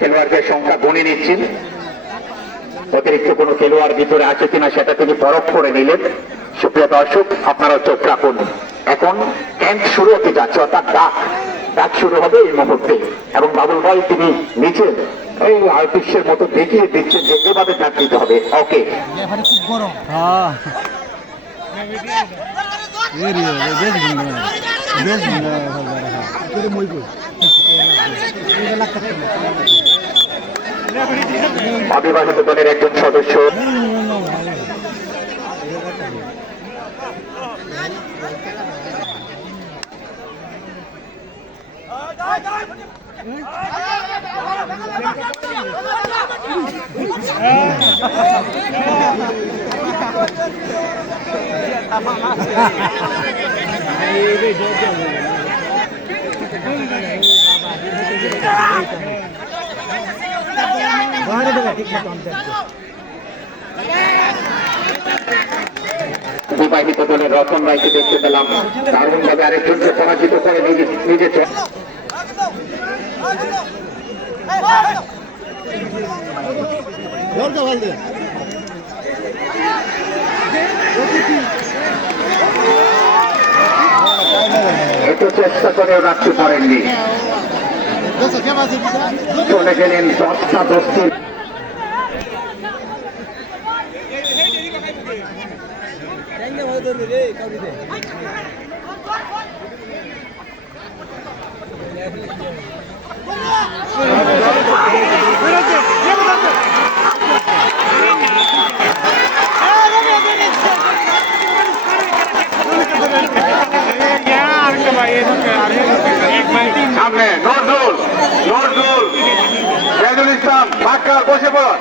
খেলোয়াড়দের সংখ্যা গুনে নিচ্ছেন। অতিরিক্ত কোনো খেলোয়াড় ভিতরে আছে কিনা সেটা তিনি পরখ করে নিলেন। সুপ্রিয় দর্শক, আপনারা চোখ রাখুন। এখন ক্যাম্প শুরু হতে যাচ্ছে, অর্থাৎ ডাক শুরু হবে এই মুহূর্তে। এবং বাবুল ভাই তিনি নিচে এই আর্টিস্টের মতো দেখিয়ে দিচ্ছেন যে এভাবে ডাক দিতে হবে। ওকে, খুব গরম। অবিবাহিত দলের একজন সদস্য বিবাহিত দলের রতন রায়কে দেখতে পেলাম দারুণ ভাবে আরেকজনকে পরাজিত করে নিজে একটু চেষ্টা করেও রাখতে পারেননি, চলে গেলেন 10টা সামনে নজরুল ফেজুল ইসলাম বাক্কার বসে পড়।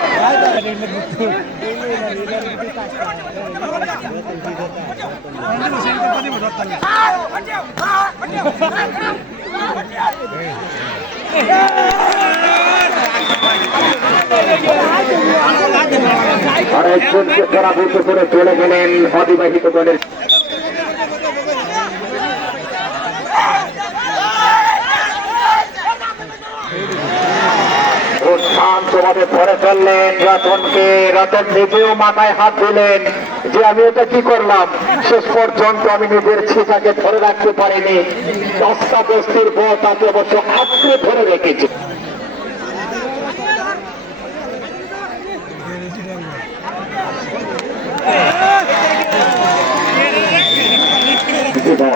আরেকজনকে পরাভূত করে চলে গেলেন অবিবাহিত দলের শান্তভাবে ধরে ফেললেন রতনকে। রতন নিজেও মাথায় হাত দিলেন যে আমি এটা কি করলাম। শেষ পর্যন্ত আমি নিজের ছিটাকে ধরে রাখতে পারিনি। 10টা বস্তির পর তাকে অবশ্য আঁকড়ে ধরে রেখেছে। জীবন